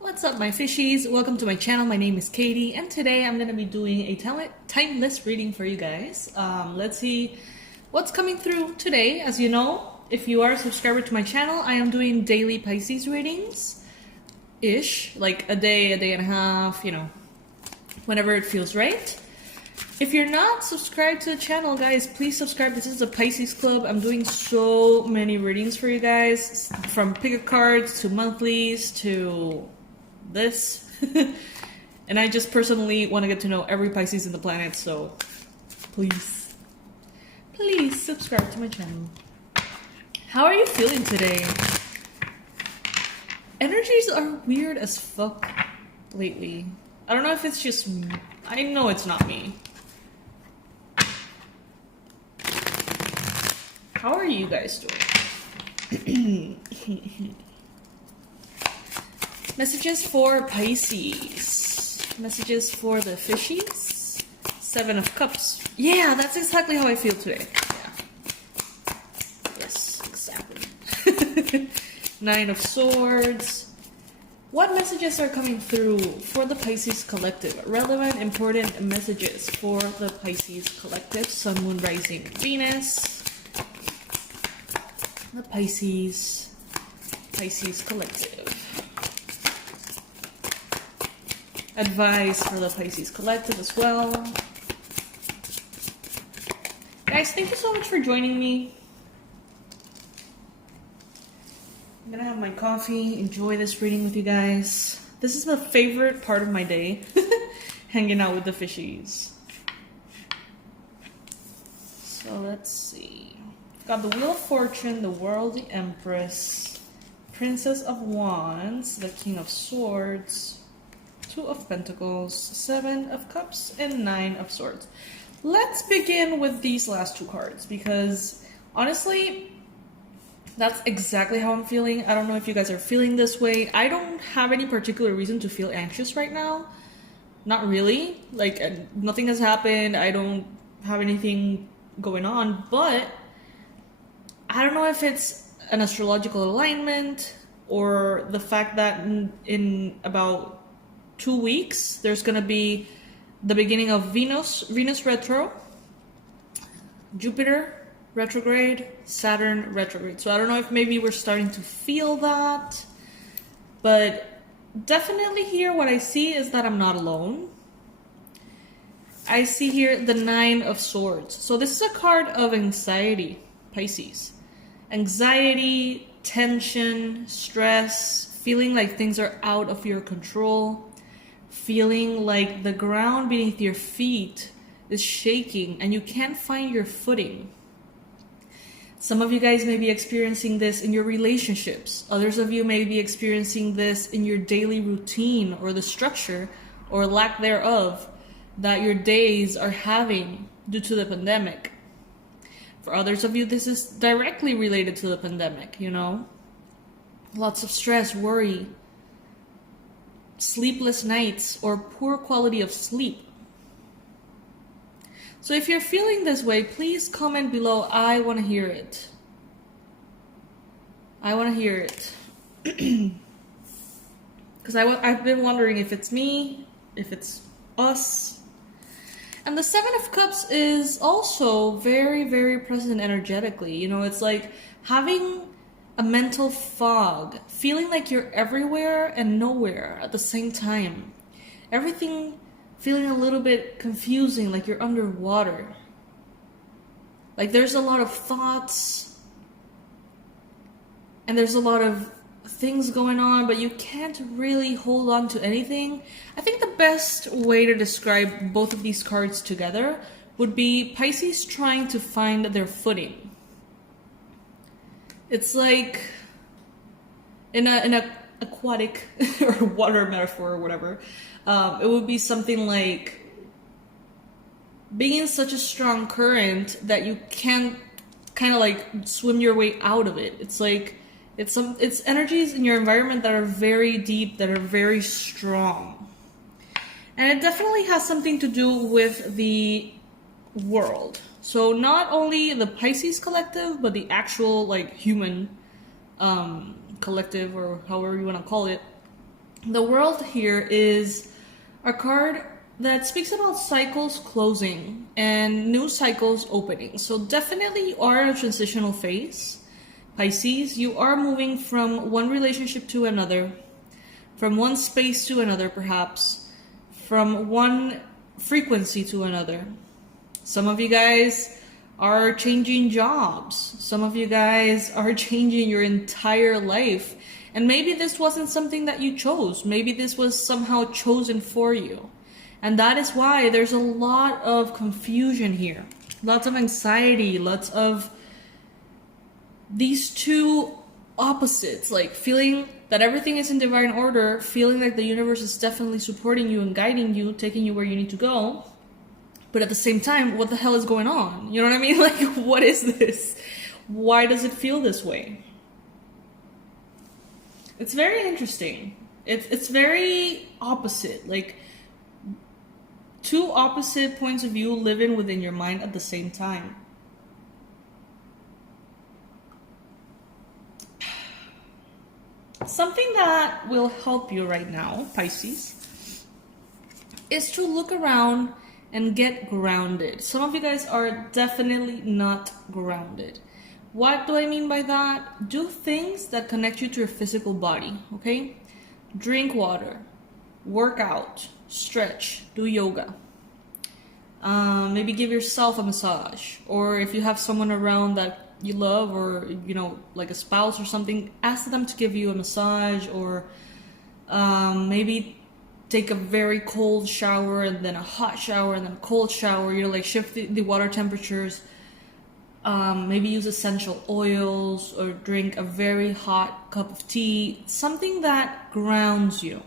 What's up, my fishies? Welcome to my channel. My name is Katie, and today I'm going to be doing a timeless reading for you guys. Let's see what's coming through today. As you know, if you are a subscriber to my channel, I am doing daily Pisces readings-ish, like a day and a half, whenever it feels right. If you're not subscribed to the channel, guys, please subscribe. This is a Pisces club. I'm doing so many readings for you guys, from pick-a cards to monthlies to this. And I just personally want to get to know every Pisces in the planet, so please subscribe to my channel. How are you feeling today? Energies are weird as fuck lately. I don't know if it's just me. I know it's not me. How are you guys doing? Messages for Pisces. Messages for the fishies. 7 of Cups. Yeah, that's exactly how I feel today. Yeah. Yes, exactly. 9 of Swords. What messages are coming through for the Pisces collective? Relevant, important messages for the Pisces collective. Sun, Moon, Rising, Venus. The Pisces collective. Advice for the Pisces collective as well. Guys, thank you so much for joining me. I'm gonna have my coffee, enjoy this reading with you guys. This is the favorite part of my day, hanging out with the fishies. So let's see. Got the Wheel of Fortune, the World, the Empress, Princess of Wands, the King of Swords, 2 of Pentacles, 7 of Cups, and 9 of Swords. Let's begin with these last 2 cards, because honestly, that's exactly how I'm feeling. I don't know if you guys are feeling this way. I don't have any particular reason to feel anxious right now. Not really. Like, nothing has happened. I don't have anything going on, but I don't know if it's an astrological alignment or the fact that in about 2 weeks there's gonna be the beginning of Venus retro, Jupiter retrograde, Saturn retrograde. So I don't know if maybe we're starting to feel that, but definitely here what I see is that I'm not alone. I see here the 9 of Swords. So this is a card of anxiety, Pisces. Anxiety, tension, stress, feeling like things are out of your control, feeling like the ground beneath your feet is shaking and you can't find your footing. Some of you guys may be experiencing this in your relationships. Others of you may be experiencing this in your daily routine or the structure or lack thereof that your days are having due to the pandemic. For others of you, this is directly related to the pandemic, Lots of stress, worry, sleepless nights, or poor quality of sleep. So if you're feeling this way, please comment below. I want to hear it. I want to hear it. Because I've been wondering if it's me, if it's us. And the 7 of Cups is also very, very present energetically. It's like having a mental fog, feeling like you're everywhere and nowhere at the same time. Everything feeling a little bit confusing, like you're underwater. Like there's a lot of thoughts and there's a lot of things going on, but you can't really hold on to anything. I think the best way to describe both of these cards together would be Pisces trying to find their footing. It's like in a aquatic or water metaphor or whatever, it would be something like being in such a strong current that you can't kind of like swim your way out of it. It's like it's energies in your environment that are very deep, that are very strong. And it definitely has something to do with the world. So not only the Pisces collective, but the actual human collective, or however you want to call it. The World here is a card that speaks about cycles closing and new cycles opening. So definitely you are in a transitional phase. Pisces, you are moving from one relationship to another, from one space to another perhaps, from one frequency to another. Some of you guys are changing jobs. Some of you guys are changing your entire life. And maybe this wasn't something that you chose. Maybe this was somehow chosen for you. And that is why there's a lot of confusion here. Lots of anxiety, lots of these two opposites, like feeling that everything is in divine order, feeling like the universe is definitely supporting you and guiding you, taking you where you need to go. But at the same time, what the hell is going on? You know what I mean? Like, what is this? Why does it feel this way? It's very interesting. It's very opposite. Like, two opposite points of view living within your mind at the same time. Something that will help you right now, Pisces, is to look around and get grounded. Some of you guys are definitely not grounded. What do I mean by that? Do things that connect you to your physical body, okay? Drink water, work out, stretch, do yoga. Maybe give yourself a massage. Or if you have someone around that you love, or, you know, like a spouse or something, ask them to give you a massage, or maybe take a very cold shower and then a hot shower and then a cold shower, you know, like shift the water temperatures. Maybe use essential oils or drink a very hot cup of tea, something that grounds you.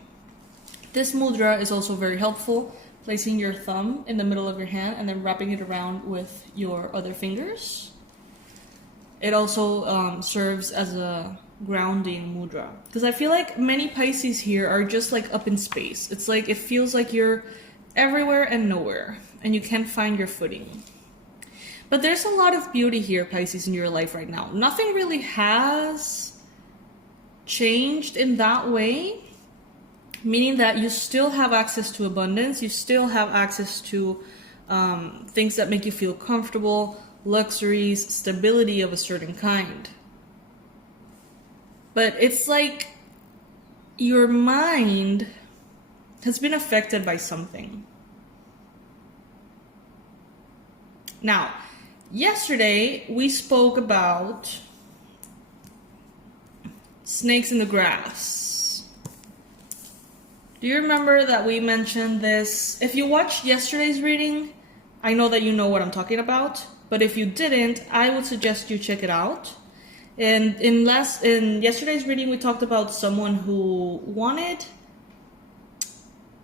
This mudra is also very helpful, placing your thumb in the middle of your hand and then wrapping it around with your other fingers. It also serves as a grounding mudra, because I feel like many Pisces here are just like up in space. It's like it feels like you're everywhere and nowhere and you can't find your footing. But there's a lot of beauty here, Pisces, in your life right now. Nothing really has changed in that way, meaning that you still have access to abundance, you still have access to things that make you feel comfortable, luxuries, stability of a certain kind. But it's like your mind has been affected by something. Now, yesterday we spoke about snakes in the grass. Do you remember that we mentioned this? If you watched yesterday's reading, I know that you know what I'm talking about. But if you didn't, I would suggest you check it out. And in yesterday's reading, we talked about someone who wanted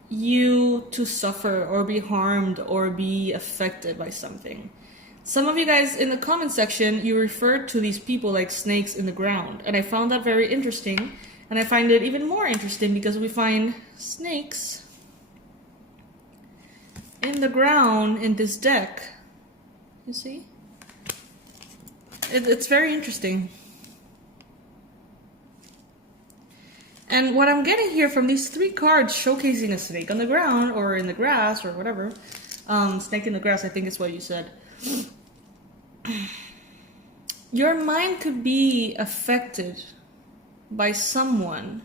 you to suffer or be harmed or be affected by something. Some of you guys in the comment section, you referred to these people like snakes in the ground. And I found that very interesting. And I find it even more interesting because we find snakes in the ground in this deck. You see? It's very interesting. And what I'm getting here from these three cards showcasing a snake on the ground or in the grass or whatever. Snake in the grass, I think is what you said. Your mind could be affected by someone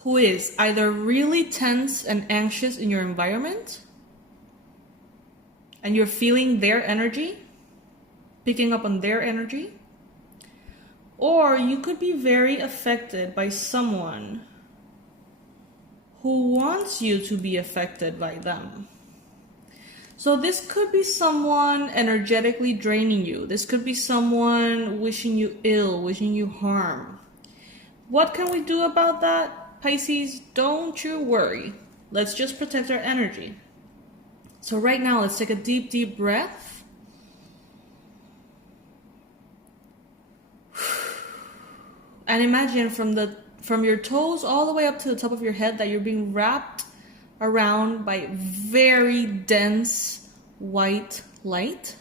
who is either really tense and anxious in your environment, and you're feeling their energy, picking up on their energy, or you could be very affected by someone who wants you to be affected by them. So this could be someone energetically draining you. This could be someone wishing you ill, wishing you harm. What can we do about that, Pisces? Don't you worry. Let's just protect our energy. So right now, let's take a deep, deep breath. And imagine from your toes all the way up to the top of your head that you're being wrapped around by very dense white light.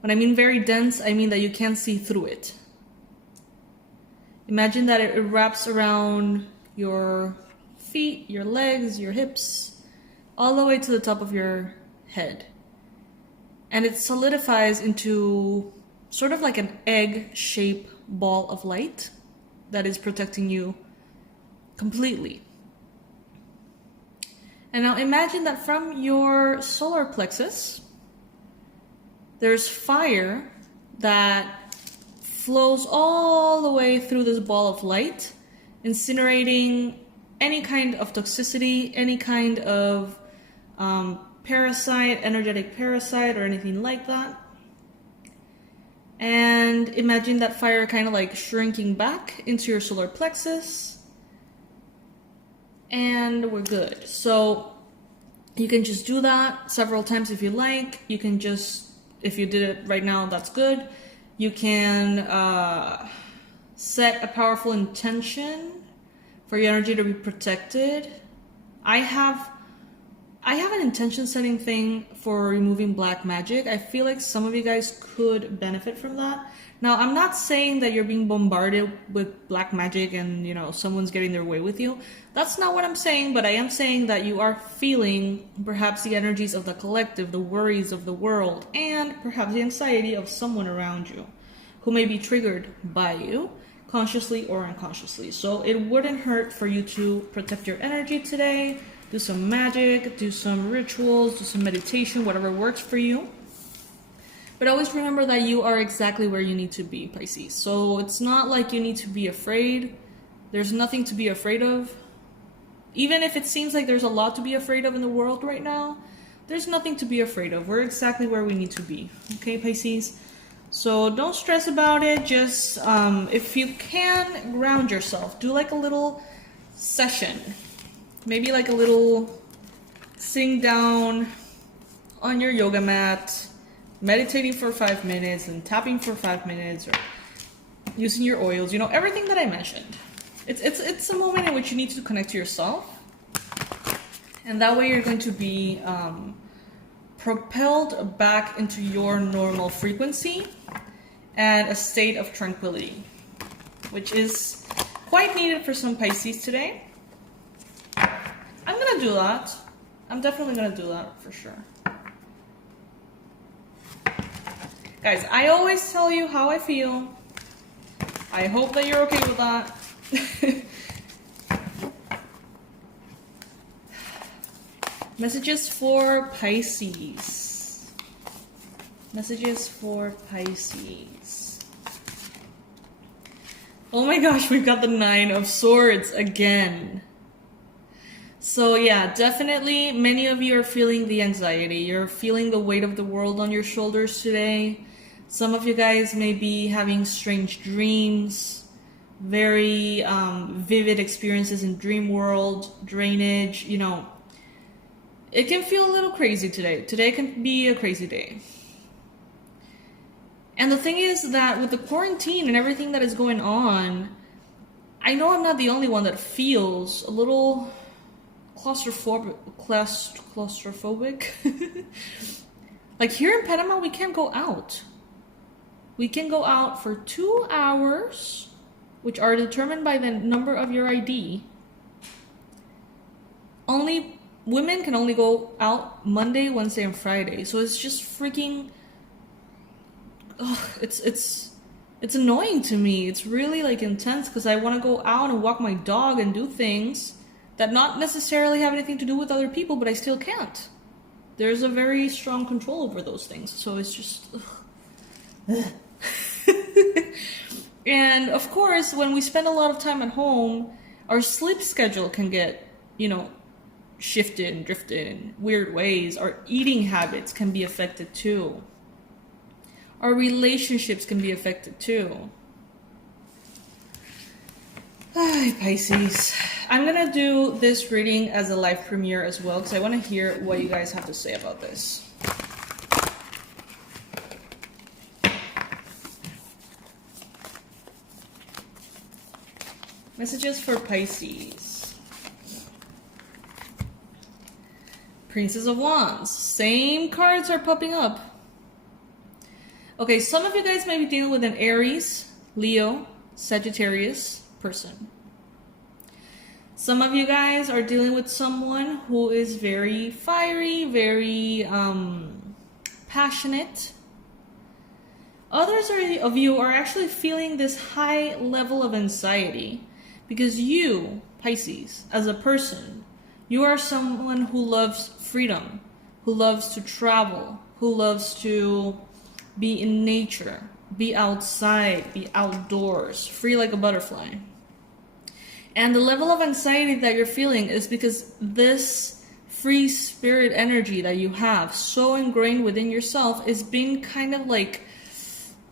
When I mean very dense, I mean that you can't see through it. Imagine that it wraps around your feet, your legs, your hips, all the way to the top of your head. And it solidifies into sort of like an egg-shaped ball of light that is protecting you completely. And now imagine that from your solar plexus, there's fire that flows all the way through this ball of light, incinerating any kind of toxicity, any kind of parasite, energetic parasite, or anything like that. And imagine that fire kind of like shrinking back into your solar plexus. And we're good. So you can just do that several times if you like. You can just, if you did it right now, that's good. You can set a powerful intention for your energy to be protected. I have an intention setting thing for removing black magic. I feel like some of you guys could benefit from that. Now, I'm not saying that you're being bombarded with black magic and, someone's getting their way with you. That's not what I'm saying, but I am saying that you are feeling perhaps the energies of the collective, the worries of the world, and perhaps the anxiety of someone around you who may be triggered by you, consciously or unconsciously. So it wouldn't hurt for you to protect your energy today, do some magic, do some rituals, do some meditation, whatever works for you. But always remember that you are exactly where you need to be, Pisces. So it's not like you need to be afraid. There's nothing to be afraid of. Even if it seems like there's a lot to be afraid of in the world right now, there's nothing to be afraid of. We're exactly where we need to be. Okay, Pisces? So don't stress about it. Just, if you can, ground yourself. Do like a little session. Maybe like a little sitting down on your yoga mat, meditating for 5 minutes and tapping for 5 minutes, or using your oils, everything that I mentioned. It's a moment in which you need to connect to yourself, and that way you're going to be propelled back into your normal frequency and a state of tranquility, which is quite needed for some Pisces today. I'm gonna do that. I'm definitely gonna do that for sure. Guys, I always tell you how I feel. I hope that you're okay with that. Messages for Pisces. Messages for Pisces. Oh my gosh, we've got the 9 of Swords again. So yeah, definitely many of you are feeling the anxiety. You're feeling the weight of the world on your shoulders today. Some of you guys may be having strange dreams, very vivid experiences in dream world, drainage, It can feel a little crazy today. Today can be a crazy day. And the thing is that with the quarantine and everything that is going on, I know I'm not the only one that feels a little claustrophobic. Like here in Panama, we can't go out. We can go out for 2 hours, which are determined by the number of your ID. Women can only go out Monday, Wednesday, and Friday. So it's just freaking... it's annoying to me. It's really intense because I want to go out and walk my dog and do things that not necessarily have anything to do with other people, but I still can't. There's a very strong control over those things. So it's just... And of course, when we spend a lot of time at home, our sleep schedule can get, shifted and drifted in weird ways. Our eating habits can be affected too. Our relationships can be affected too. Hi, Pisces. I'm gonna do this reading as a live premiere as well because I want to hear what you guys have to say about this. Messages for Pisces. Princess of Wands. Same cards are popping up. Okay, some of you guys may be dealing with an Aries, Leo, Sagittarius person. Some of you guys are dealing with someone who is very fiery, very passionate. Others of you are actually feeling this high level of anxiety because you, Pisces, as a person, you are someone who loves freedom, who loves to travel, who loves to be in nature, be outside, be outdoors, free like a butterfly. And the level of anxiety that you're feeling is because this free spirit energy that you have so ingrained within yourself is being kind of like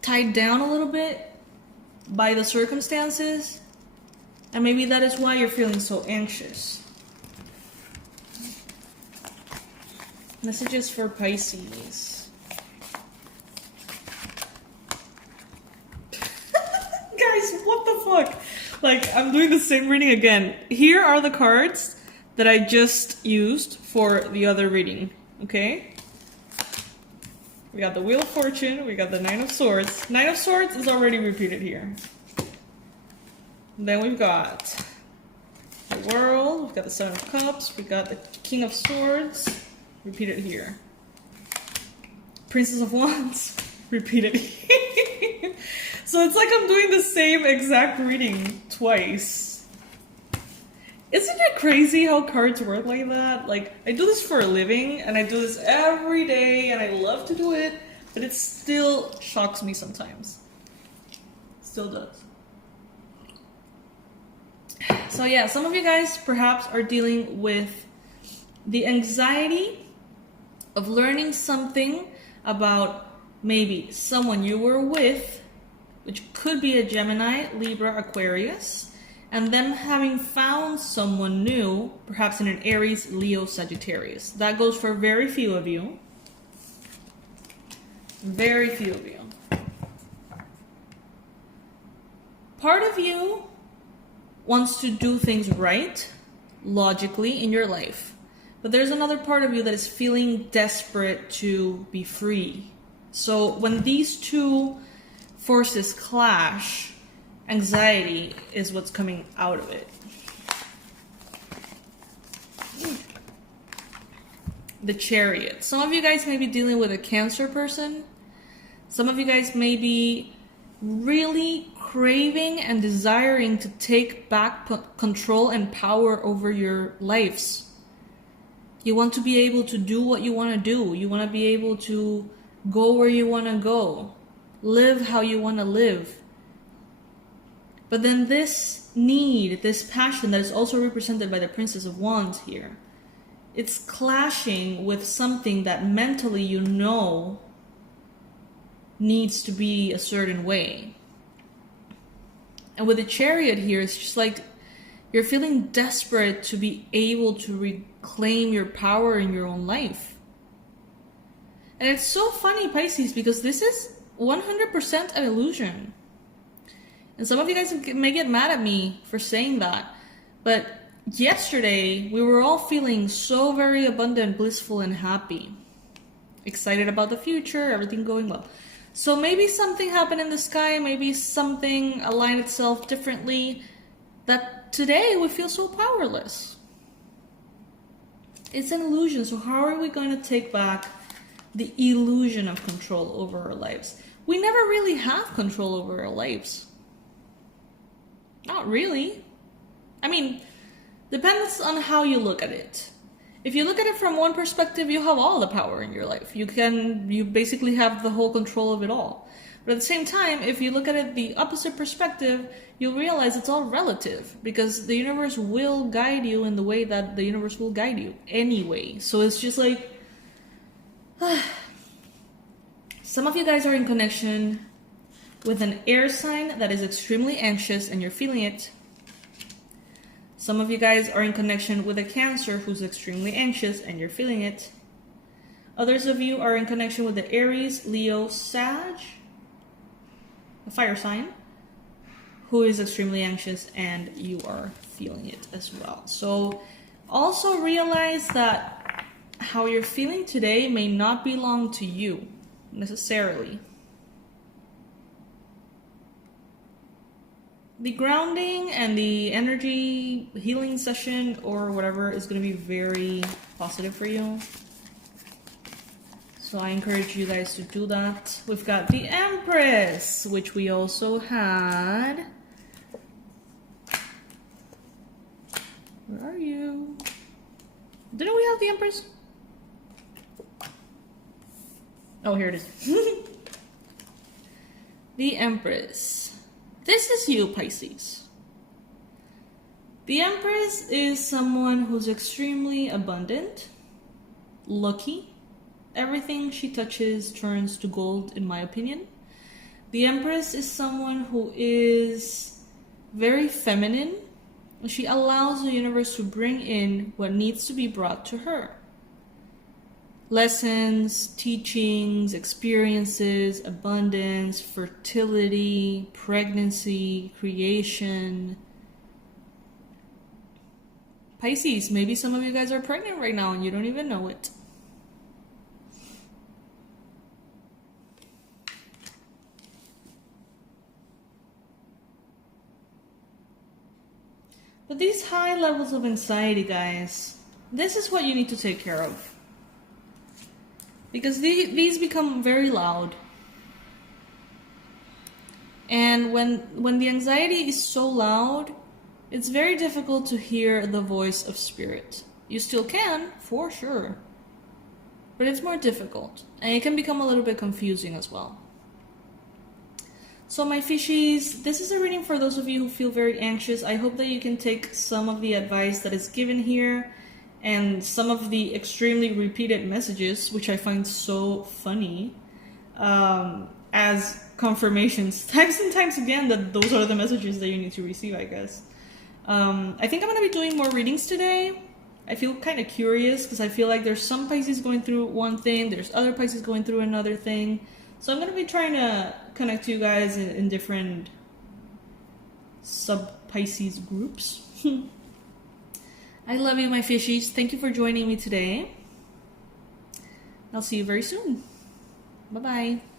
tied down a little bit by the circumstances. And maybe that is why you're feeling so anxious. Messages for Pisces. Guys, what the fuck? Like, I'm doing the same reading again. Here are the cards that I just used for the other reading, okay? We got the Wheel of Fortune, we got the Nine of Swords. Nine of Swords is already repeated here. Then we've got the World, we've got the Seven of Cups, we got the King of Swords, repeated here. Princess of Wands, repeated here. So it's like I'm doing the same exact reading twice. Isn't it crazy how cards work like that? Like, I do this for a living, and I do this every day, and I love to do it, but it still shocks me sometimes. Still does. So yeah, some of you guys perhaps are dealing with the anxiety of learning something about maybe someone you were with, which could be a Gemini, Libra, Aquarius, and them having found someone new, perhaps in an Aries, Leo, Sagittarius. That goes for very few of you. Very few of you. Part of you wants to do things right, logically, in your life. But there's another part of you that is feeling desperate to be free. So when these two forces clash, anxiety is what's coming out of it. The Chariot. Some of you guys may be dealing with a Cancer person. Some of you guys may be really craving and desiring to take back control and power over your lives. You want to be able to do what you want to do. You want to be able to go where you want to go. Live how you want to live. But then this need, this passion that is also represented by the Princess of Wands here, it's clashing with something that mentally you know needs to be a certain way. And with the Chariot here, it's just like you're feeling desperate to be able to reclaim your power in your own life. And it's so funny, Pisces, because this is 100% an illusion. And some of you guys may get mad at me for saying that, but yesterday we were all feeling so very abundant, blissful, and happy. Excited about the future, everything going well. So maybe something happened in the sky, maybe something aligned itself differently, that today we feel so powerless. It's an illusion, so how are we going to take back the illusion of control over our lives? We never really have control over our lives. Not really. I mean, depends on how you look at it. If you look at it from one perspective, you have all the power in your life. You basically have the whole control of it all. But at the same time, if you look at it the opposite perspective, you'll realize it's all relative, because the universe will guide you in the way that the universe will guide you anyway. So it's just like, some of you guys are in connection with an air sign that is extremely anxious and you're feeling it. Some of you guys are in connection with a Cancer who's extremely anxious and you're feeling it. Others of you are in connection with the Aries, Leo, Sag, a fire sign, who is extremely anxious and you are feeling it as well. So also realize that how you're feeling today may not belong to you necessarily. The grounding and the energy healing session or whatever is going to be very positive for you. So I encourage you guys to do that. We've got the Empress, which we also had. Where are you? Didn't we have the Empress? Oh, here it is. The Empress. This is you, Pisces. The Empress is someone who's extremely abundant, lucky. Everything she touches turns to gold, in my opinion. The Empress is someone who is very feminine. She allows the universe to bring in what needs to be brought to her. Lessons, teachings, experiences, abundance, fertility, pregnancy, creation. Pisces, maybe some of you guys are pregnant right now and you don't even know it. But these high levels of anxiety, guys, this is what you need to take care of. Because these become very loud. And when the anxiety is so loud, it's very difficult to hear the voice of spirit. You still can, for sure. But it's more difficult. And it can become a little bit confusing as well. So my fishies, this is a reading for those of you who feel very anxious. I hope that you can take some of the advice that is given here and some of the extremely repeated messages, which I find so funny, as confirmations times and times again that those are the messages that you need to receive, I guess. I think I'm going to be doing more readings today. I feel kind of curious because I feel like there's some Pisces going through one thing, there's other Pisces going through another thing. So I'm going to be trying to connect you guys in different sub-Pisces groups. I love you, my fishies. Thank you for joining me today. I'll see you very soon. Bye-bye.